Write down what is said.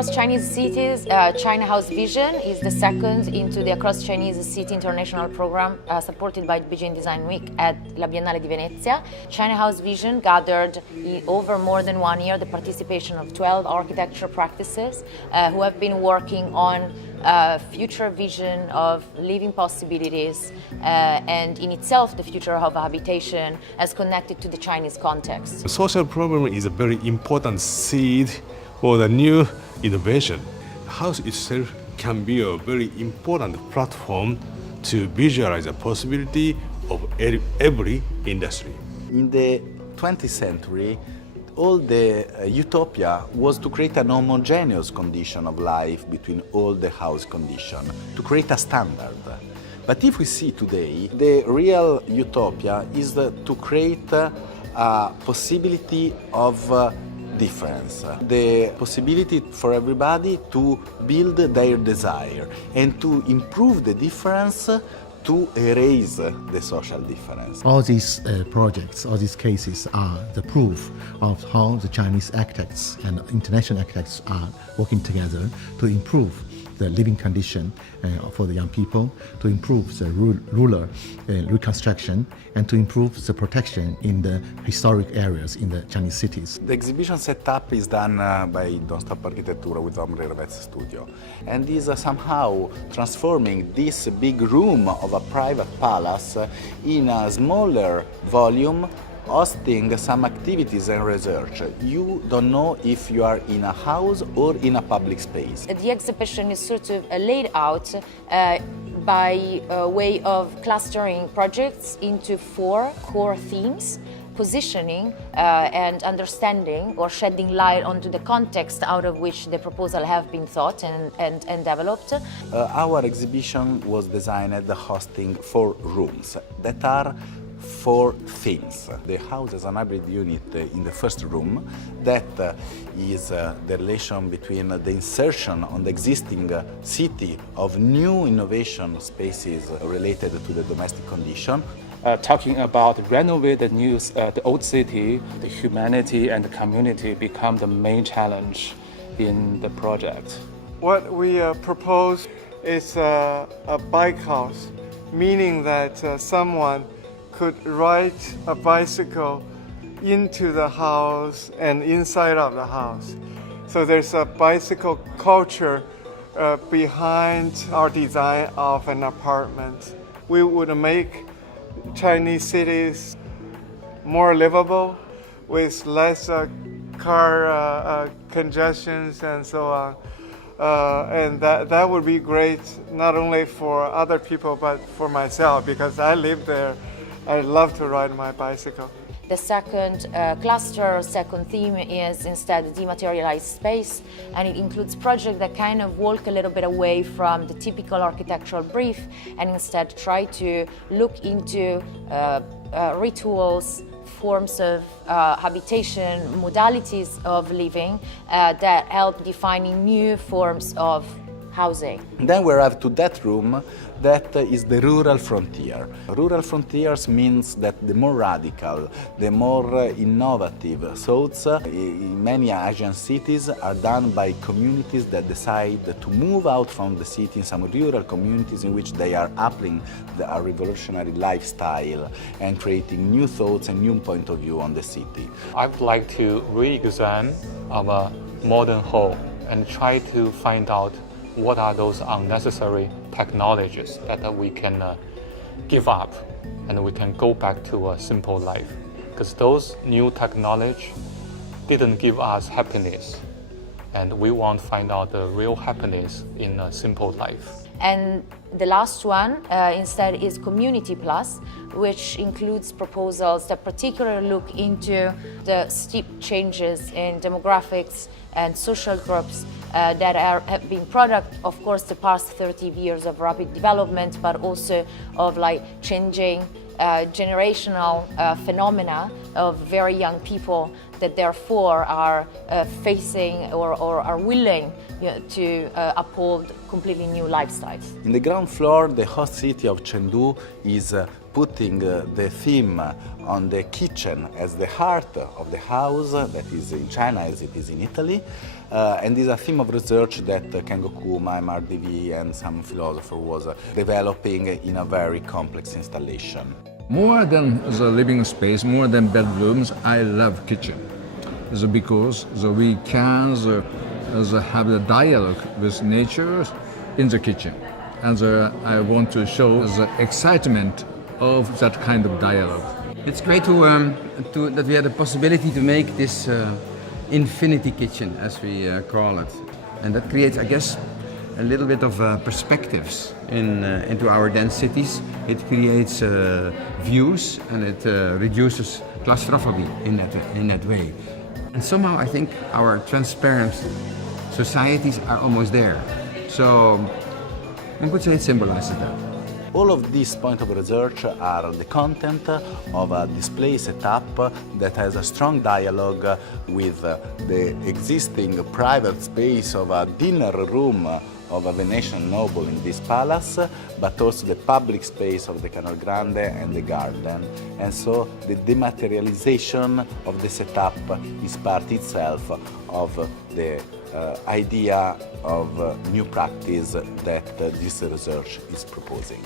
Across Chinese Cities, ChinaHouseVision is the second into the Across Chinese City International Program supported by Beijing Design Week at La Biennale di Venezia. ChinaHouseVision gathered over more than 1 year the participation of 12 architecture practices who have been working on future vision of living possibilities and in itself the future of habitation as connected to the Chinese context. The social problem is a very important seed for the new innovation. The house itself can be a very important platform to visualize the possibility of every industry. In the 20th century, all the utopia was to create an homogeneous condition of life between all the house conditions, to create a standard. But if we see today, the real utopia is to create a possibility of difference, the possibility for everybody to build their desire and to improve the difference to erase the social difference. All these projects, all these cases are the proof of how the Chinese architects and international architects are working together to improve the living condition for the young people, to improve the rural reconstruction, and to improve the protection in the historic areas in the Chinese cities. The exhibition setup is done by DONTSTOP Architettura with Omri Revet's studio, and is somehow transforming this big room of a private palace in a smaller volume, hosting some activities and research. You don't know if you are in a house or in a public space. The exhibition is sort of laid out by way of clustering projects into 4 core themes: positioning and understanding or shedding light onto the context out of which the proposal have been thought and developed. Our exhibition was designed hosting 4 rooms that are 4 themes. The house as an hybrid unit in the first room, that is the relation between the insertion on the existing city of new innovation spaces related to the domestic condition. Talking about renovate the old city, the humanity and the community become the main challenge in the project. What we propose is a bike house, meaning that someone could ride a bicycle into the house and inside of the house. So there's a bicycle culture behind our design of an apartment. We would make Chinese cities more livable with less car congestions and so on. And that would be great not only for other people but for myself, because I live there. I love to ride my bicycle. The second cluster, second theme is instead dematerialized space, and it includes projects that kind of walk a little bit away from the typical architectural brief and instead try to look into rituals, forms of habitation, modalities of living that help defining new forms of housing. Then we arrive to that room that is the rural frontier. Rural frontiers means that the more radical, the more innovative thoughts in many Asian cities are done by communities that decide to move out from the city in some rural communities in which they are applying a revolutionary lifestyle and creating new thoughts and new point of view on the city. I would like to re-examine our modern home and try to find out what are those unnecessary technologies that we can give up and we can go back to a simple life. Because those new technology didn't give us happiness, and we want to find out the real happiness in a simple life. And the last one instead is Community Plus, which includes proposals that particularly look into the steep changes in demographics and social groups that have been product, of course, the past 30 years of rapid development, but also of changing generational phenomena of very young people that therefore are facing or are willing to uphold completely new lifestyles. In the ground floor, the host city of Chengdu is putting the theme on the kitchen as the heart of the house, that is in China as it is in Italy. And is a theme of research that Kengoku, Maimar Devi and some philosopher was developing in a very complex installation. More than the living space, more than bedrooms, I love kitchen. Because we can have the dialogue with nature in the kitchen. And I want to show the excitement of that kind of dialogue. It's great that we had the possibility to make this infinity kitchen, as we call it. And that creates, I guess, a little bit of perspectives into our dense cities. It creates views and it reduces claustrophobia in that way. And somehow I think our transparent societies are almost there. So one could say it symbolizes that. All of these points of research are the content of a display setup that has a strong dialogue with the existing private space of a dinner room of a Venetian noble in this palace, but also the public space of the Canal Grande and the garden. And so the dematerialization of the setup is part itself of the idea of new practice that this research is proposing.